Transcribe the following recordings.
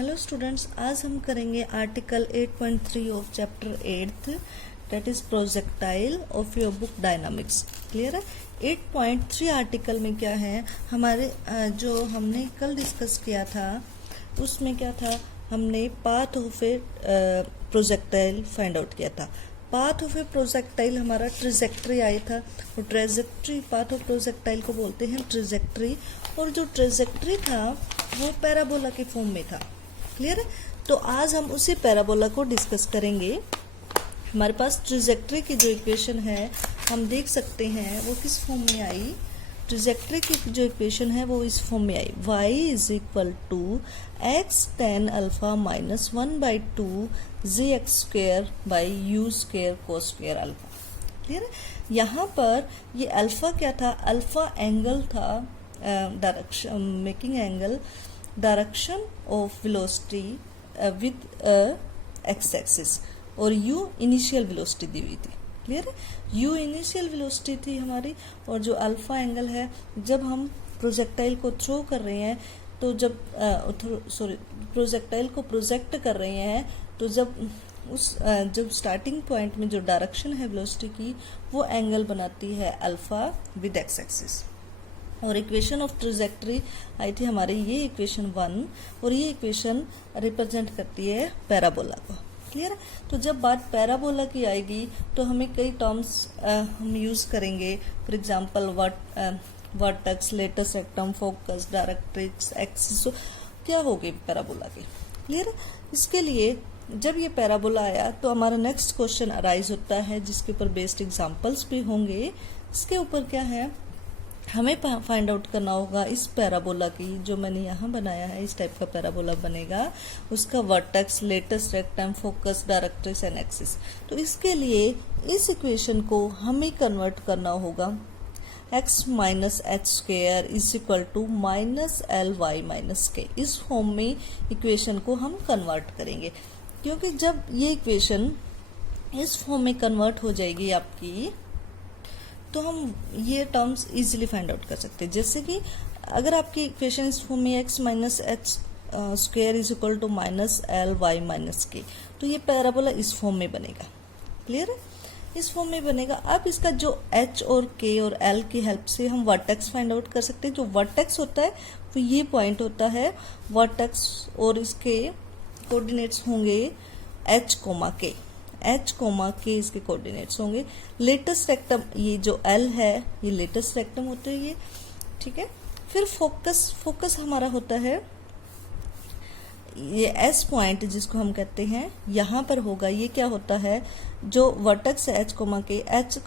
Hello students, आज हम करेंगे article 8.3 of chapter 8 that is projectile of your book dynamics. Clear है। 8.3 article में क्या है, हमारे जो हमने कल डिस्कस किया था उसमें क्या था, हमने path of a projectile find out किया था। पाथ ऑफ ए प्रोजेक्टाइल हमारा ट्रेजेक्ट्री आया था, और ट्रेजेक्ट्री पाथ ऑफ प्रोजेक्टाइल को बोलते हैं ट्रेजेक्ट्री, और जो ट्रेजेक्ट्री था वो पैराबोला के फॉर्म में था। क्लियर है। तो आज हम उसी पैराबोला को डिस्कस करेंगे। हमारे पास ट्रेजेक्ट्री की जो इक्वेशन है हम देख सकते हैं वो किस फॉर्म में आई। ट्रेजेक्ट्री की जो इक्वेशन है वो इस फॉर्म में आई, y is equal to x tan alpha minus 1/2 gx² by u² cos² alpha. Clear है। यहाँ पर ये अल्फा क्या था, अल्फा एंगल था, direction making angle direction of velocity with x axis, और u इनिशियल वेलोसिटी दी हुई थी। क्लियर है। u इनिशियल वेलोसिटी थी हमारी, और जो अल्फा एंगल है, जब हम प्रोजेक्टाइल को थ्रो कर रहे हैं तो जब प्रोजेक्टाइल को प्रोजेक्ट कर रहे हैं तो जब स्टार्टिंग पॉइंट में जो डायरेक्शन है वेलोसिटी की वो एंगल बनाती है अल्फा विद एक्स एक्सिस। और इक्वेशन ऑफ ट्रेजेक्ट्री आई थी हमारी ये इक्वेशन 1, और ये इक्वेशन रिप्रेजेंट करती है पैराबोला को। क्लियर है। तो जब बात पैराबोला की आएगी तो हमें कई टर्म्स हम यूज करेंगे। For example vertex, latus rectum, focus, directrix, axis, क्या होगी पैराबोला की। क्लियर है। इसके लिए जब ये पैराबोला आया तो हमारा नेक्स्ट क्वेश्चन अराइज होता है, जिसके ऊपर बेस्ड एग्जांपल्स भी होंगे। इसके ऊपर क्या है, हमें फाइंड आउट करना होगा इस पैराबोला की, जो मैंने यहाँ बनाया है इस टाइप का पैराबोला बनेगा, उसका vertex, latus rectum, focus, directrix and axis. तो इसके लिए इस इक्वेशन को हमें कन्वर्ट करना होगा x minus h square is equal to minus l y minus k. इस फॉर्म में इक्वेशन को हम कन्वर्ट करेंगे, क्योंकि जब ये इक्वेशन इस फॉर्म में कन्वर्ट हो जाएगी आपकी, तो हम ये टर्म्स इजीली फाइंड आउट कर सकते हैं। जैसे कि अगर आपकी इक्वेशन इस फॉर्म में x minus h square is equal to minus l y minus k, तो ये पैराबोला इस फॉर्म में बनेगा। क्लियर है। इस फॉर्म में बनेगा। अब इसका जो h और k और l की हेल्प से हम वर्टेक्स फाइंड आउट कर सकते हैं। जो वर्टेक्स होता है वो ये पॉइंट होता है वर्टेक्स, और इसके कोऑर्डिनेट्स होंगे h, k। h, k इसके कोऑर्डिनेट्स होंगे। लेटेस्ट रेक्टम, ये जो L है ये लेटेस्ट रेक्टम होते हैं ये। ठीक है। फिर फोकस हमारा होता है ये S पॉइंट, जिसको हम कहते हैं यहाँ पर होगा। ये क्या होता है, जो वर्टेक्स है h, k, h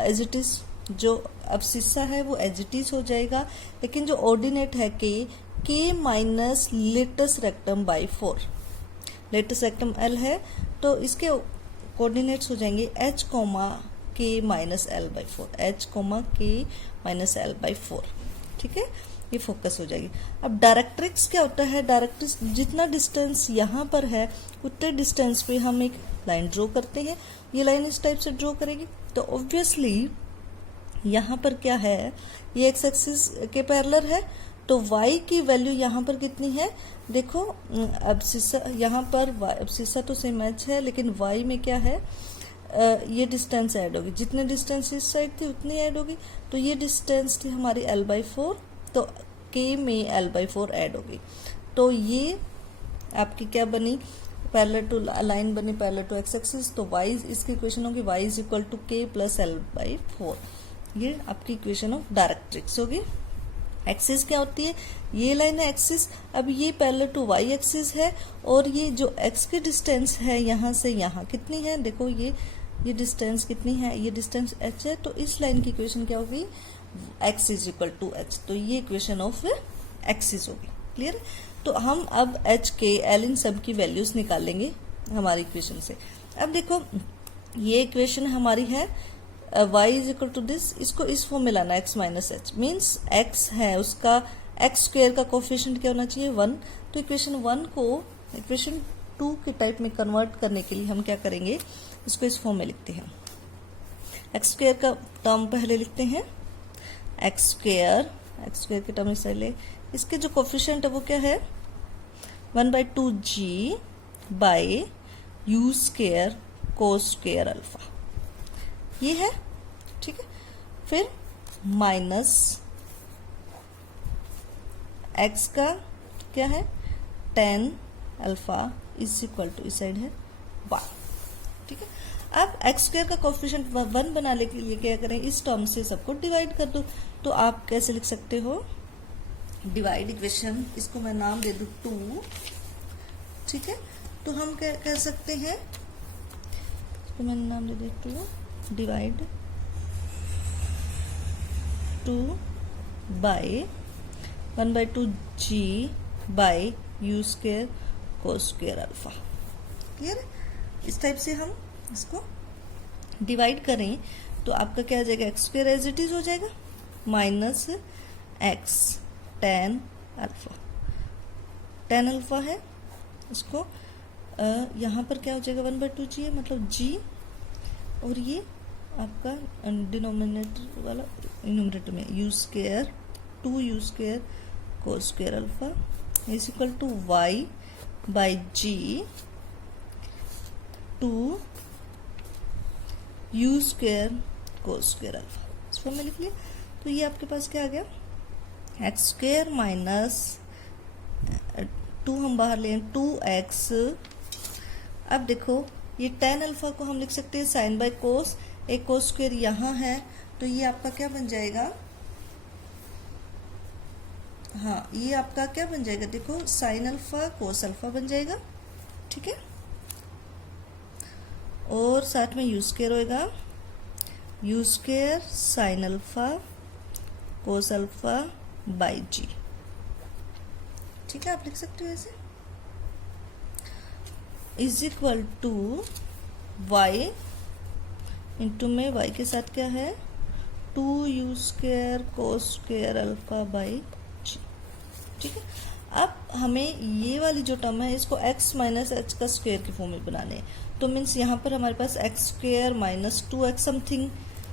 as it is, जो अब्सिस्सा है वो एज इट इज हो जाएगा, लेकिन जो ऑर्डिनेट है k minus latus rectum by 4। Latus rectum L है तो इसके कोऑर्डिनेट्स हो जाएंगे h, k minus L by 4, h, k minus L by 4। ठीक है। ये फोकस हो जाएगी। अब डायरेक्ट्रिक्स क्या होता है, डायरेक्ट्रिक्स जितना डिस्टेंस यहाँ पर है उतने डिस्टेंस पे हम एक लाइन ड्रॉ करते हैं। ये लाइन इस टाइप से ड्रॉ करेगी, तो ऑब्वियसली यहाँ पर क्या है, ये एक्स एक्सिस के पैरेलल है, तो y की वैल्यू यहाँ पर कितनी है, देखो अब्सिस्सा यहाँ पर अब्सिस्सा तो सेम एच है, लेकिन y में क्या है, ये डिस्टेंस ऐड होगी। जितने डिस्टेंस इस साइड थी उतनी ऐड होगी, तो ये डिस्टेंस थी हमारी l/4, तो k में l/4 ऐड होगी। तो ये आपकी क्या बनी, पैरेलल टू लाइन बनी, पैरेलल टू एक्स एक्सिस। तो y इसकी इक्वेशन होगी y is equal to k plus l/4। ये आपकी इक्वेशन ऑफ डायरेक्ट्रिक्स होगी। एक्सिस क्या होती है, ये लाइन है एक्सिस। अब ये पैरेलल टू वाई एक्सिस है, और ये जो एक्स की डिस्टेंस है यहाँ से यहाँ कितनी है, देखो ये डिस्टेंस कितनी है, ये डिस्टेंस h है। तो इस लाइन की इक्वेशन क्या होगी, x is equal to h। तो ये इक्वेशन ऑफ एक्सिस होगी। क्लियर। तो हम अब h, k, l इन सब की वैल्यूज निकालेंगे हमारी इक्वेशन से। अब देखो ये इक्वेशन हमारी है y is equal to this, इसको इस फॉर्म में लाना, x minus h means x है उसका x स्क्वेयर का कोफिशिएंट क्या होना चाहिए, 1। तो इक्वेशन 1 को इक्वेशन 2 के टाइप में कन्वर्ट करने के लिए हम क्या करेंगे, इसको इस फॉर्म में लिखते हैं। x स्क्वेयर का टर्म पहले लिखते हैं, x स्क्वेयर के टर्म से ले, इसके जो कोफिशिएंट है वो क्या है 1/2g by u square cos square alpha, ये है, ठीक है। फिर माइनस x का क्या है, tan alpha is equal to, इस साइड है y, ठीक है। अब एक्स स्क्वायर का कोफिशिएंट 1 बनाने के लिए क्या करें, इस टर्म से सबको डिवाइड कर दो। तो आप कैसे लिख सकते हो, डिवाइड इक्वेशन, इसको मैं नाम दे दूं 2, ठीक है। तो हम क्या कह सकते हैं, इसको मैंने नाम दे दिया 2, divide 2 by 1/2g by u square cos square alpha, clear है। इस टाइप से हम इसको डिवाइड करें तो आपका क्या आ जाएगा, x square as it is हो जाएगा minus x tan alpha, tan alpha है, इसको यहाँ पर क्या हो जाएगा 1/2g है, मतलब g, और ये आपका डिनोमिनेटर वाला न्यूमरेटर में u square 2u square cos square alpha is equal to y by g 2 u square cos square alpha, इसको हमने लिख लिया। तो ये आपके पास क्या आ गया, एक्स स्क्वायर माइनस 2 हम बाहर लें 2x। अब देखो ये tan अल्फा को हम लिख सकते हैं साइन बाय कोस, एक कोस स्क्वायर यहाँ है, तो ये आपका क्या बन जाएगा, हाँ ये आपका क्या बन जाएगा, देखो साइन अल्फा कोस अल्फा बन जाएगा, ठीक है। और साथ में यू स्क्वायर होएगा, u square sine alpha cos alpha by g, ठीक है, आप लिख सकते हो ऐसे, is equal to y into में वाई के साथ क्या है 2u square cos square alpha by g, ठीक है। अब हमें ये वाली जो टर्म है इसको x माइनस एच का स्क्वायर के फॉर्म में बनाने हैं, तो मीन्स यहाँ पर हमारे पास x square minus 2x something.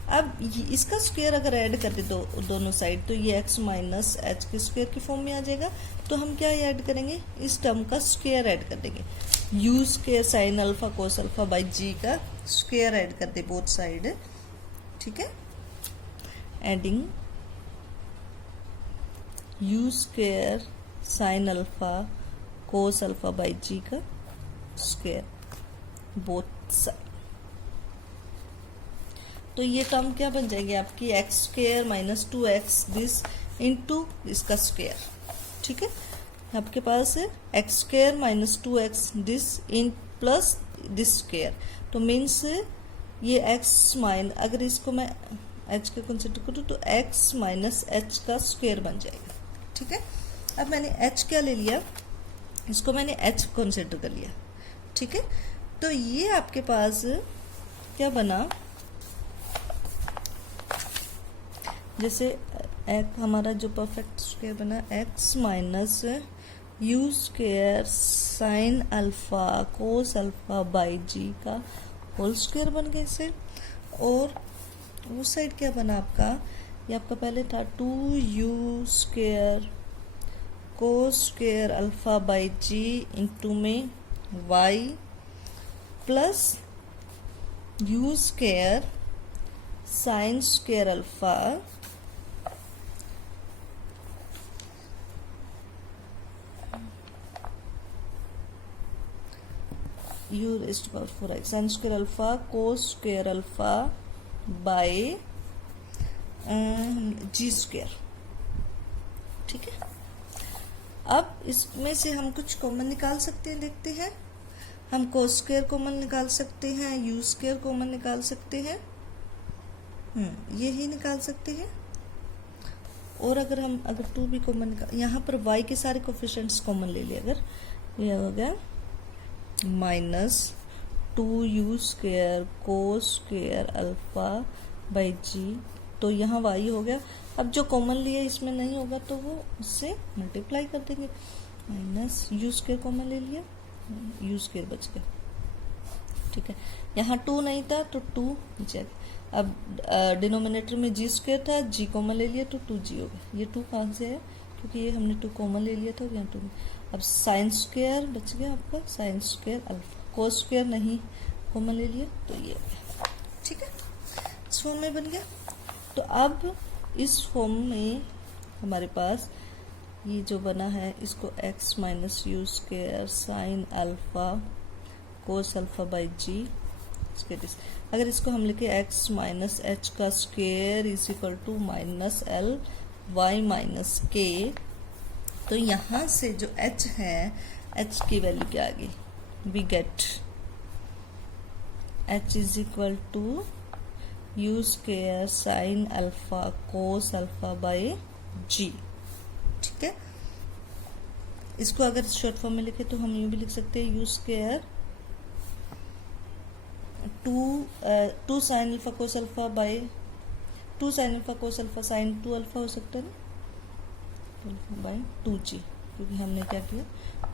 अब इसका स्क्वायर अगर ऐड कर दे दोनों साइड तो ये x माइनस एच के स्क्वायर के फॉर्म में आ जाएगा। तो हम क्या ऐड करेंगे, इस टर्म का स्क्वायर ऐड कर देंगे, u square sine alpha cos alpha by g का स्क्वायर ऐड कर दे बोथ साइड, ठीक है। Adding u square sine alpha cos alpha by g का स्क्वायर बोथ साइड, तो ये टर्म क्या बन जाएगी आपकी x square minus 2x this into इसका स्क्वायर, ठीक है। आपके पास है x square minus 2x this in plus this square, तो मीन्स ये x माइन, अगर इसको मैं h का कंसिडर करूँ तो x माइनस h का स्क्वायर बन जाएगा, ठीक है। अब मैंने h क्या ले लिया, इसको मैंने h कंसिडर कर लिया, ठीक है। तो ये आपके पास क्या बना, जैसे एक हमारा जो परफेक्ट स्क्वायर बना x minus u square sine alpha cos alpha by g का होल स्क्वायर बन गया इसे। और उस साइड क्या बना आपका, ये आपका पहले था 2u square cos square alpha by g into में y plus u square sine square alpha u raised power 4x sine square alpha cos square alpha by g square, ठीक है। अब इसमें से हम कुछ कॉमन निकाल सकते हैं, देखते हैं। हम कोस स्क्वायर कॉमन निकाल सकते हैं, यू स्क्वायर कॉमन निकाल सकते हैं, ये ही निकाल सकते हैं। और अगर 2 भी कॉमन निकाल, यहाँ पर y के सारे कोफिशिएंट्स कॉमन ले लिए, अगर ये हो गया minus 2u square cos square alpha by g, तो यहाँ y हो गया। अब जो कॉमन लिया इसमें नहीं होगा तो वो उससे मल्टीप्लाई कर देंगे, माइनस यू स्क्वायर कॉमन ले लिया, यू स्क्वायर बच गया, ठीक है। यहाँ 2 नहीं था तो 2 नीचे। अब डिनोमिनेटर में जी स्क्वायर था, जी कॉमन ले लिया तो 2g हो गया। ये 2 कहाँ से है, क्योंकि ये हमने 2 कॉमन ले लिया था और यहाँ 2। अब साइन स्क्वायर बच गया आपका, sign square alpha, cos square नहीं कॉमन ले लिया तो ये हो गया। ठीक है, इस फॉर्म में बन गया। तो अब इस फॉर्म में हमारे पास ये जो बना है, इसको x minus u square sine alpha cos alpha by g, अगर इसको हम लिखे x माइनस एच का square is equal to minus l y minus k, तो यहाँ से जो h है, h की वैल्यू क्या आ गई, we get h is equal to u square sine alpha cos alpha by g. ठीक है, इसको अगर शॉर्ट फॉर्म में लिखे तो हम यूँ भी लिख सकते हैं, u square two sine alpha cos alpha by two sine alpha cos alpha sine two alpha हो सकता है ना, बाई टू जी, क्योंकि हमने क्या किया,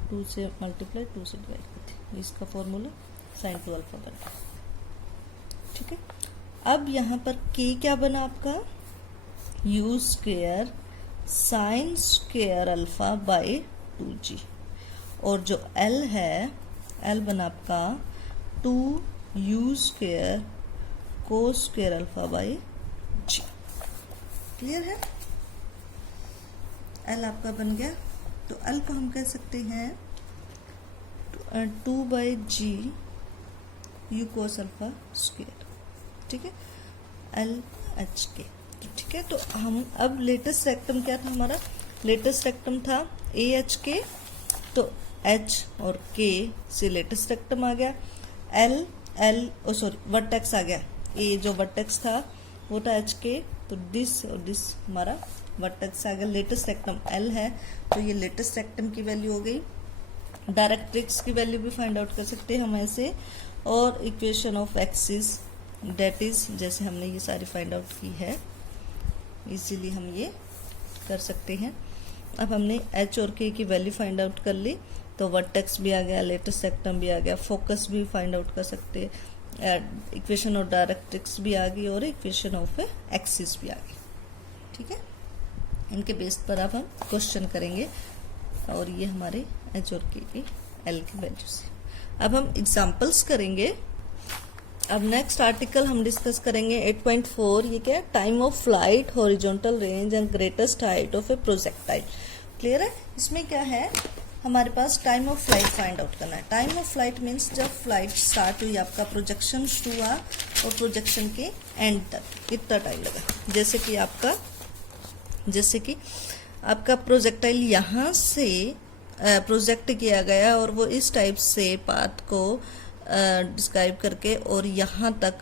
टू से मल्टीप्लाई टू से डिवाइड करते, इसका फॉर्मूला साइन टू अल्फा बन गया। ठीक है, अब यहाँ पर k क्या बना आपका, u square sine square alpha by two g, और जो l है, l बना आपका two u square cos square alpha by g. Clear है, l आपका बन गया। तो l को हम कह सकते हैं two by g u cos alpha square. ठीक है, एल एच के। ठीक है, तो हम अब लेटेस्ट रेक्टम क्या था हमारा, लेटेस्ट रेक्टम था ए एच के, तो एच और के से लेटेस्ट रेक्टम आ गया, L L O sorry vertex आ गया, ए जो वर्टेक्स था वो था एच के, तो दिस और दिस हमारा वर्टेक्स आ गया, लेटेस्ट रेक्टम एल है, तो ये लेटेस्ट रेक्टम की वैल्यू हो गई। डायरेक्ट्रिक्स की वैल्यू भी फाइंड आउट कर सकते हैं हम ऐसे, और equation of axis that is, जैसे हमने ये सारी फाइंड आउट की है, इजीली हम ये कर सकते हैं। अब हमने एच और के की वैल्यू फाइंड आउट कर ली, तो वर्टेक्स भी आ गया, लेटेस्ट रेक्टम भी आ गया, फोकस भी फाइंड आउट कर सकते, इक्वेशन ऑफ डायरेक्ट्रिक्स भी आ गई और इक्वेशन ऑफ एक्सिस भी आ गई। ठीक है, इनके बेस पर अब हम क्वेश्चन करेंगे, और ये हमारे एच और के की एल की वैल्यू से। अब हम एग्जाम्पल्स करेंगे। अब नेक्स्ट आर्टिकल हम डिस्कस करेंगे 8.4, ये क्या है, time of flight, horizontal range and greatest height of a projectile. Clear है, इसमें क्या है, हमारे पास time of flight find out करना है। टाइम ऑफ फ्लाइट मीन्स जब फ्लाइट स्टार्ट हुई, आपका प्रोजेक्शन शुरू हुआ और प्रोजेक्शन के एंड तक कितना टाइम लगा। जैसे कि आपका प्रोजेक्टाइल यहाँ से प्रोजेक्ट किया गया और वो इस टाइप से पाथ को डिस्क्राइब करके और यहाँ तक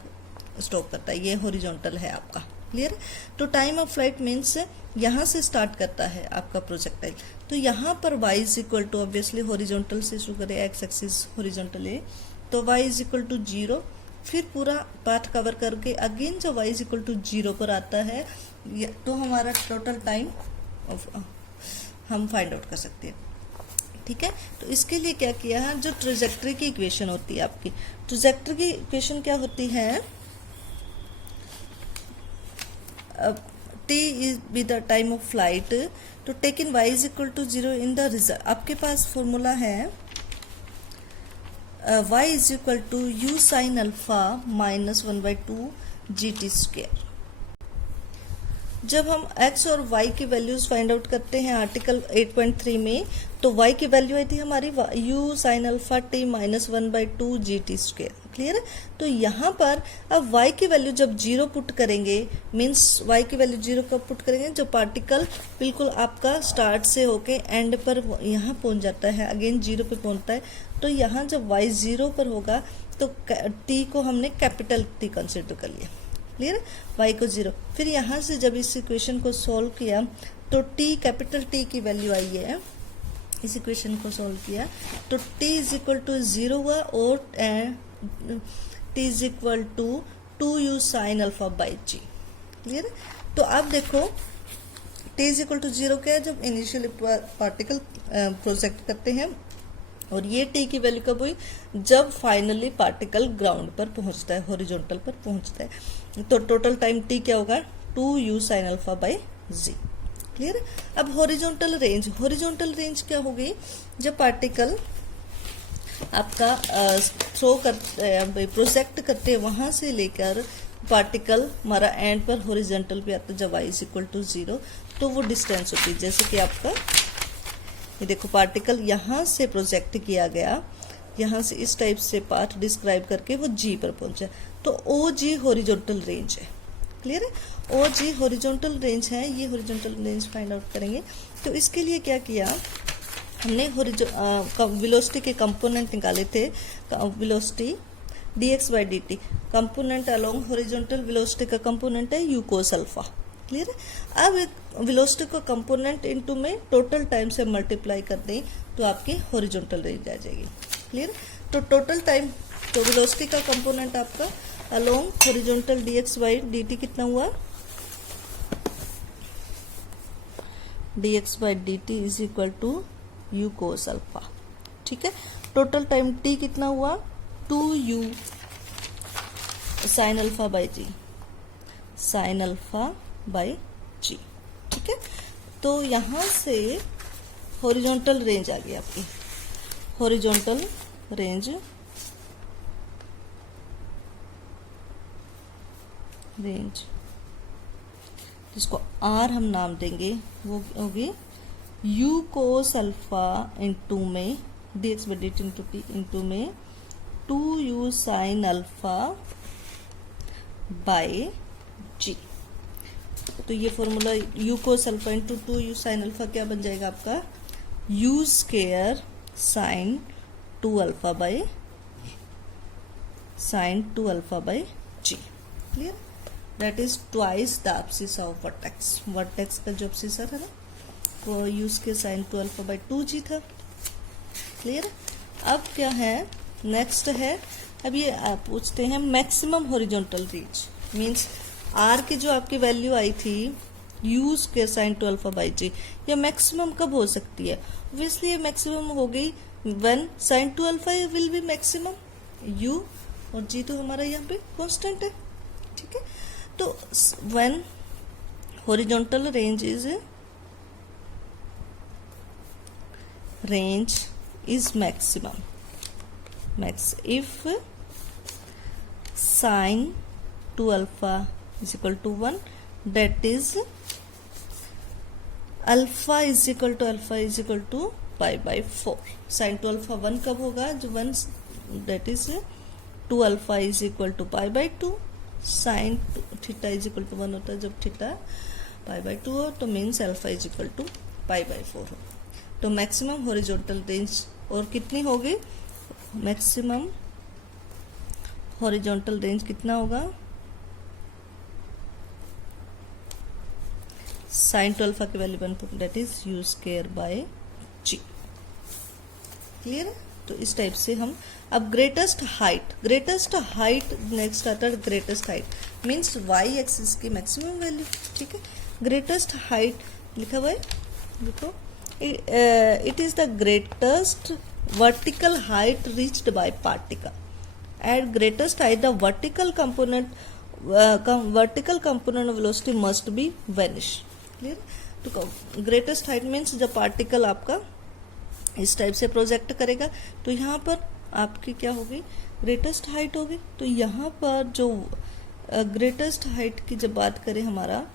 स्टॉप करता है, ये हॉरिजॉन्टल है आपका। क्लियर है, तो टाइम ऑफ फ्लाइट मीन्स यहाँ से स्टार्ट करता है आपका प्रोजेक्टाइल, तो यहाँ पर y is equal to, obviously horizontal से शुरू करें, एक्स एक्सिस हॉरिजॉन्टल है, तो y इज इक्वल टू 0, फिर पूरा पाथ कवर करके अगेन जब y इज इक्वल टू 0 पर आता है, तो हमारा टोटल टाइम हम फाइंड आउट कर सकते हैं। ठीक है, तो इसके लिए क्या किया है, जो ट्रेजेक्ट्री की इक्वेशन होती है आपकी, ट्रेजेक्ट्री की इक्वेशन क्या होती है, t is be the time of flight, तो take in y is equal to 0 in the result. आपके पास फॉर्मूला है y is equal to u sine alpha minus 1/2 GT square. जब हम x और y की वैल्यूज फाइंड आउट करते हैं आर्टिकल 8.3 में, तो y की वैल्यू आई थी हमारी u sine alpha t minus 1/2 GT square. Clear है, तो यहाँ पर अब y की वैल्यू जब 0 पुट करेंगे, मीन्स y की वैल्यू 0 कब पुट करेंगे, जब पार्टिकल बिल्कुल आपका स्टार्ट से होके एंड पर यहाँ पहुँच जाता है, अगेन 0 पे पहुँचता है, तो यहाँ जब y 0 पर होगा तो t को हमने कैपिटल T कंसिडर कर लिया। क्लियर, y को 0, फिर यहाँ से जब इस इक्वेशन को सॉल्व किया तो t कैपिटल T की वैल्यू आई है, इस इक्वेशन को सॉल्व किया तो t इज इक्वल टू 0 हुआ और t is equal to 2u sine alpha by g. Clear, तो अब देखो t इज इक्वल टू 0 क्या है, जब इनिशियली पार्टिकल प्रोजेक्ट करते हैं, और ये t की वैल्यू कब हुई, जब फाइनली पार्टिकल ग्राउंड पर पहुंचता है, हॉरिजॉन्टल पर पहुंचता है, तो टोटल टाइम t क्या होगा, 2u sine alpha by g. Clear. अब हॉरिजॉन्टल रेंज क्या होगी, जब पार्टिकल आपका थ्रो करते प्रोजेक्ट करते हैं वहां से लेकर पार्टिकल हमारा एंड पर हॉरिजॉन्टल पे आता है जब y इज इक्वल टू 0, तो वो डिस्टेंस होती है। जैसे कि आपका ये देखो पार्टिकल यहाँ से प्रोजेक्ट किया गया, यहाँ से इस टाइप से पाथ डिस्क्राइब करके वो g पर पहुंचा, तो ओ जी हॉरिजॉन्टल रेंज है। क्लियर है, ओ जी हॉरिजॉन्टल रेंज है। ये हॉरिजॉन्टल रेंज फाइंड आउट करेंगे। तो इसके लिए क्या किया हमने, वेलोसिटी के कंपोनेंट निकाले थे। Velocity dx by dt component along horizontal velocity का कंपोनेंट है u cos अल्फा। क्लियर है। अब एक वेलोसिटी का कंपोनेंट इनटू में टोटल टाइम से मल्टीप्लाई कर दें तो आपकी हॉरिजॉन्टल रेंज आ जाएगी। क्लियर। तो टोटल टाइम, तो वेलोसिटी का कंपोनेंट आपका along horizontal dx by dt कितना हुआ, dx by dt is equal to u cos alpha. ठीक है। टोटल टाइम t कितना हुआ, 2u sine alpha by g, sine alpha by g. ठीक है। तो यहां से हॉरिजॉन्टल रेंज आ गई आपकी, हॉरिजॉन्टल रेंज जिसको r हम नाम देंगे, वो होगी u cos अल्फा इंटू में dx by dt into t into में 2u sine alpha by g. तो ये formula u cos alpha into 2u sine alpha क्या बन जाएगा आपका, u square sine 2 alpha by g. Clear. That is twice the abscissa of vertex. Vertex का जो abscissa था ना वो u square sine 2 alpha by 2g था। क्लियर। अब क्या है, नेक्स्ट है, अब ये आप पूछते हैं maximum horizontal range, means r की जो आपकी वैल्यू आई थी u square sine 2 alpha by g, ये मैक्सिमम कब हो सकती है, ऑब्वियसली ये मैक्सिमम हो गई when sine 2 alpha will be maximum, u और g तो हमारा यहाँ पे कांस्टेंट है। ठीक है। तो when horizontal range is maximum, if sin 2 alpha is equal to 1, that is alpha is equal to pi by 4। sin 2 alpha 1 कब होगा, जो 1 that is 2 alpha is equal to pi by 2। sin theta is equal to 1 होता है जब theta pi by 2 हो, तो means alpha is equal to pi by 4 हो। तो मैक्सिमम हॉरिजॉन्टल रेंज और कितनी होगी, मैक्सिमम हॉरिजॉन्टल रेंज कितना होगा, साइन 2 अल्फा की value 1, that is u square by g. Clear है। तो इस टाइप से हम अब ग्रेटेस्ट हाइट नेक्स्ट आता है। Greatest height means y axis की मैक्सिमम वैल्यू। ठीक है। ग्रेटेस्ट हाइट लिखा हुआ है, देखो it is the greatest vertical height reached by particle. At greatest height the vertical component of velocity must be vanish. Clear? तो greatest height means जब particle आपका इस टाइप से प्रोजेक्ट करेगा तो यहाँ पर आपकी क्या होगी, ग्रेटेस्ट हाइट होगी। तो यहाँ पर जो ग्रेटेस्ट हाइट की जब बात करें हमारा,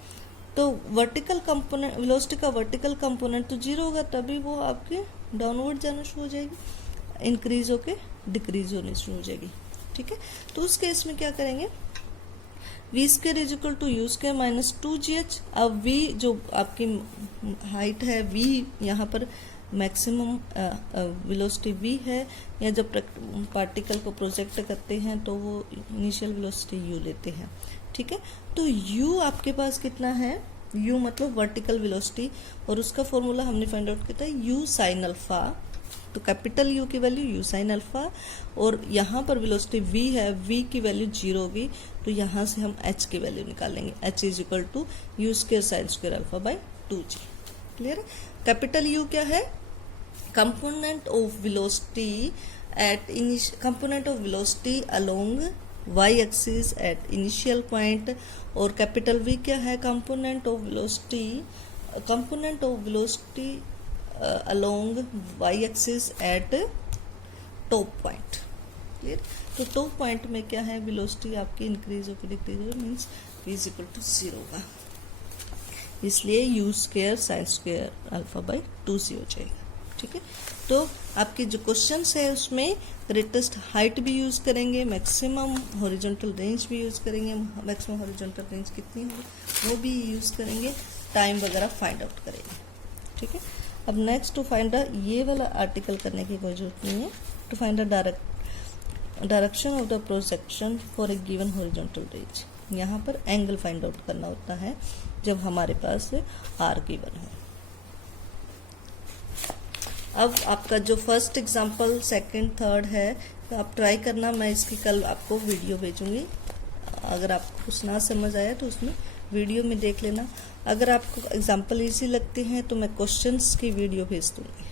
तो वर्टिकल कंपोनेंट, वेलोसिटी का वर्टिकल कंपोनेंट तो 0 होगा, तभी वो आपके डाउनवर्ड जाना शुरू हो जाएगी, इंक्रीज होके डिक्रीज होने शुरू हो जाएगी। ठीक है। तो उस केस में क्या करेंगे, v square is equal to u square minus 2gh। अब v जो आपकी हाइट है, v यहाँ पर मैक्सिमम वेलोसिटी v है, या जब पार्टिकल को प्रोजेक्ट करते हैं तो वो इनिशियल वेलोसिटी u लेते हैं। ठीक है। तो u आपके पास कितना है, u मतलब वर्टिकल वेलोसिटी, और उसका फॉर्मूला हमने फाइंड आउट किया था u साइन अल्फा। तो कैपिटल U की वैल्यू u साइन अल्फा, और यहाँ पर वेलोसिटी v है, v की वैल्यू 0 होगी, तो यहाँ से हम h की वैल्यू निकालेंगे, h is equal to u square sine square alpha by 2g। Clear है। कैपिटल U क्या है, component of velocity along y axis at initial point, और कैपिटल V क्या है, component of velocity component of velocity along y axis at top point. Clear. तो top point में क्या है, वेलोसिटी आपकी इंक्रीज होकर डिक्रीज हो, means v is equal to 0 होगा, इसलिए u square sine square alpha by 2c हो जाएगा। ठीक है। तो आपके जो क्वेश्चंस है उसमें ग्रेटेस्ट हाइट भी यूज करेंगे, मैक्सिमम हॉरिजॉन्टल रेंज भी यूज करेंगे, मैक्सिमम हॉरिजॉन्टल रेंज कितनी होगी वो भी यूज करेंगे, टाइम वगैरह फाइंड आउट करेंगे। ठीक है। अब नेक्स्ट टू फाइंड ये वाला आर्टिकल करने की कोई जरूरत नहीं है। To find direction of the projection for a given horizontal range, यहाँ पर एंगल फाइंड आउट करना होता है जब हमारे पास आर गिवन हो। अब आपका जो फर्स्ट एग्जांपल, सेकंड, थर्ड है, तो आप ट्राई करना, मैं इसकी कल आपको वीडियो भेजूंगी। अगर आपको कुछ ना समझ आया तो उसमें वीडियो में देख लेना। अगर आपको एग्जांपल इजी लगती हैं तो मैं क्वेश्चंस की वीडियो भेज दूंगी।